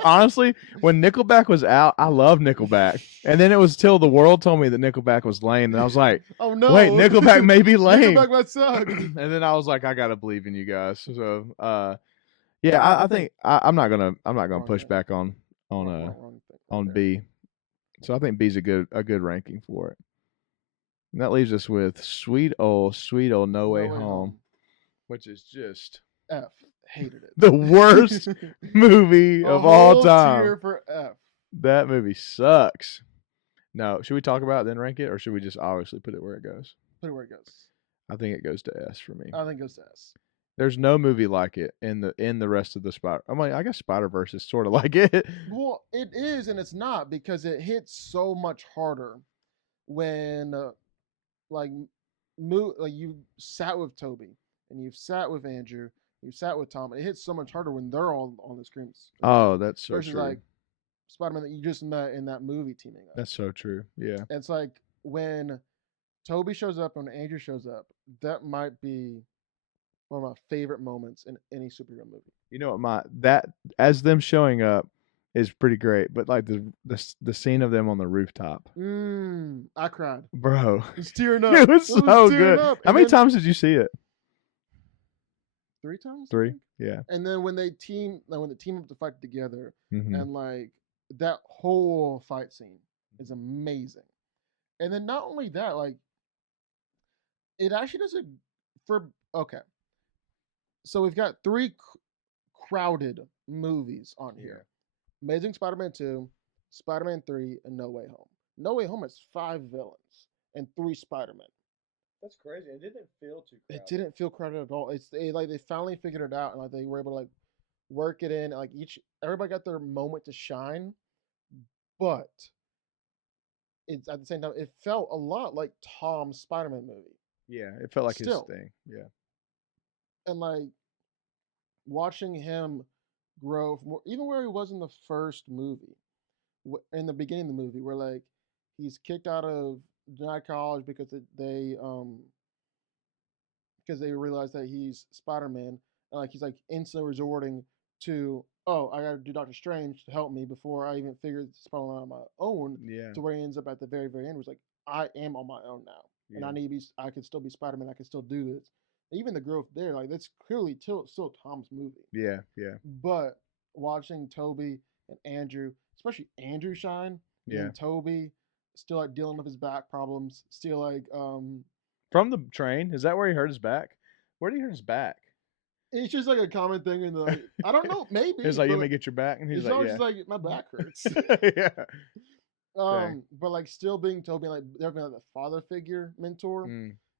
honestly, when Nickelback was out, I loved Nickelback, and then it was till the world told me that Nickelback was lame, and I was like, "Oh no, wait, Nickelback may be lame. Nickelback might suck." And then I was like, I gotta believe in you guys. So, yeah, I think I'm not gonna push back on B. So I think B's a good ranking for it. And that leaves us with sweet old No Way Home, which is just F. Hated it. The worst movie of all time. Tier for F. That movie sucks. No, should we talk about it then rank it, or should we just obviously put it where it goes? Put it where it goes. I think it goes to S for me. I think it goes to S. There's no movie like it in the rest of the Spider. I mean, I guess Spider-Verse is sort of like it. Well, it is and it's not, because it hits so much harder when you sat with Toby and you've sat with Andrew, you sat with Tom. It hits so much harder when they're all on the screens. Oh, that's so versus true. Like Spider-Man that you just met in that movie teaming up. That's so true. Yeah. And it's like when Toby shows up and Andrew shows up, that might be one of my favorite moments in any superhero movie. You know what, that as them showing up is pretty great, but like the scene of them on the rooftop. I cried. Bro. It's tearing up. It was so good. How many times did you see it? 3 times? 3? Yeah. And then when the team up to fight together, and like that whole fight scene is amazing. And then not only that, like it actually does okay. So we've got 3 crowded movies on here. Amazing Spider-Man 2, Spider-Man 3, and No Way Home. No Way Home has 5 villains and 3 Spider-Men. That's crazy. It didn't feel too crowded. It didn't feel crowded at all. They finally figured it out, and like they were able to like work it in. Like everybody got their moment to shine, but it's at the same time it felt a lot like Tom's Spider-Man movie. Yeah, it felt like his thing. Yeah. And like watching him grow from even where he was in the first movie, in the beginning of the movie, where like he's kicked out of denied college because they realize that he's Spider-Man, and like he's like instantly resorting to, oh, I gotta do Doctor Strange to help me before I even figure Spider-Man out on my own. Yeah. To where he ends up at the very, very end was like, I am on my own now. Yeah. And I can still be Spider-Man, I can still do this. Even the growth there, like that's clearly still Tom's movie. Yeah, yeah. But watching Toby and Andrew, especially Andrew shine, and Toby still like dealing with his back problems, still like from the train. Is that where he hurt his back? Where did he hurt his back? It's just like a common thing in the. I don't know. Maybe he's like, "You may get your back," and he's like, "Yeah." Just like my back hurts. Yeah. But like still being Toby, like there being like the father figure mentor,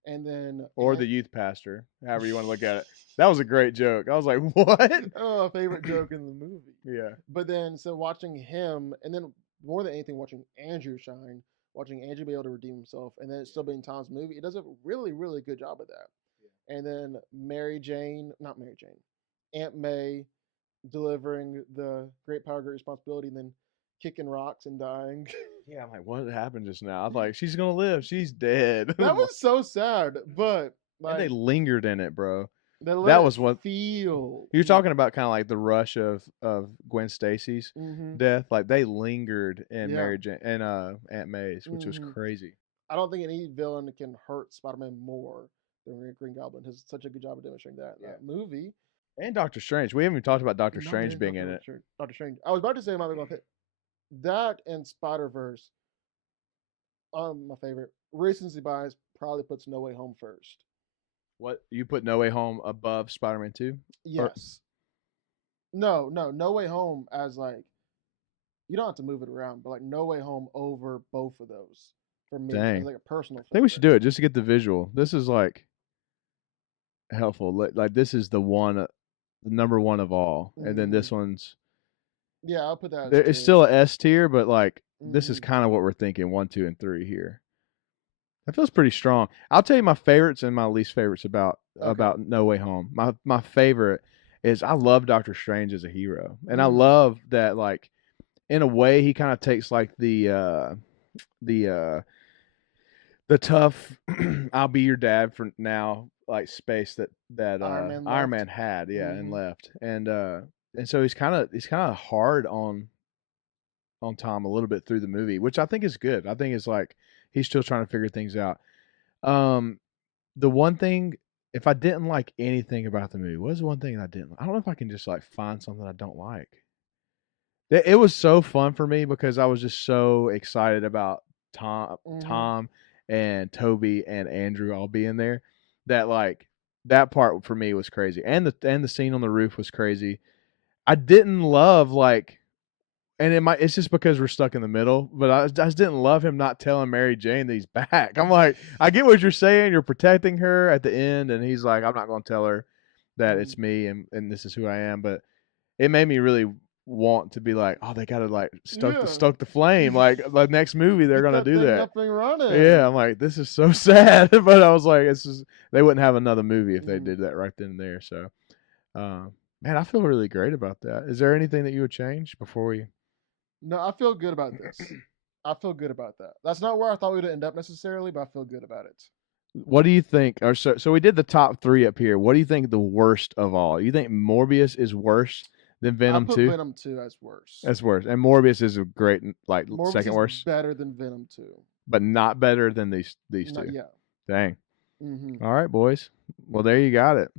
and then the youth pastor, however you want to look at it. That was a great joke. I was like, "What?" Oh, favorite joke in the movie. Yeah. But then so watching him, and then more than anything, watching Andrew shine, watching Andrew be able to redeem himself, and then it still being Tom's movie. It does a really, really good job of that. And then not Mary Jane, Aunt May delivering the great power, great responsibility, and then kicking rocks and dying. Yeah, I'm like, what happened just now? I was like, she's gonna live. She's dead. That was so sad, but like and they lingered in it, bro. they let That it was what feel. you're talking about, kind of like the rush of Gwen Stacy's Mm-hmm. death. Like they lingered in Yeah. Mary Jane and Aunt May's, which was crazy. I don't think any villain can hurt Spider-Man more than Green Goblin. Has such a good job of demonstrating that in that movie. And Doctor Strange. We haven't even talked about Doctor No, Strange yeah, being in it. Doctor Strange. I was about to say my favorite. That and Spider-Verse are my favorite. Recency bias probably puts No Way Home first. What, you put No Way Home above Spider-Man 2? Yes. No Way Home as like, you don't have to move it around, but like No Way Home over both of those for me. Dang. It's like a personal favorite. I think we should do it just to get the visual. This is like helpful. Like this is the number one of all, and then this one's. Yeah, I'll put that. It's still a S tier, but like this is kind of what we're thinking. 1, 2, and 3 here. That feels pretty strong. I'll tell you my favorites and my least favorites about No Way Home. My favorite is I love Doctor Strange as a hero, and I love that, like, in a way he kind of takes like the tough I'll be your dad for now, like, space that Iron Man had, and left, and so he's kind of hard on Tom a little bit through the movie, which I think is good. I think it's like he's still trying to figure things out. The one thing, if I didn't like anything about the movie, what was the one thing I didn't? I don't know if I can just like find something I don't like. It was so fun for me because I was just so excited about Tom and Toby and Andrew all being there, that like that part for me was crazy, and the scene on the roof was crazy. I didn't love, like, and it's just because we're stuck in the middle, but I just didn't love him not telling Mary Jane that he's back. I'm like, I get what you're saying. You're protecting her at the end, and he's like, I'm not going to tell her that it's me and this is who I am. But it made me really want to be like, oh, they got to like stoke the flame. Like the next movie, they're going to do that. Up and running. Yeah, I'm like, this is so sad. But I was like, they wouldn't have another movie if they did that right then and there. So, man, I feel really great about that. Is there anything that you would change before we? No, I feel good about this. I feel good about that. That's not where I thought we would end up necessarily, but I feel good about it. What do you think? Or so we did the top 3 up here. What do you think the worst of all? You think Morbius is worse than Venom 2? Venom 2 as worse. That's worse. And Morbius is a great, like, Morbius second is worst. Better than Venom 2. But not better than these two. Yeah. Dang. All right, boys. Well, there you got it.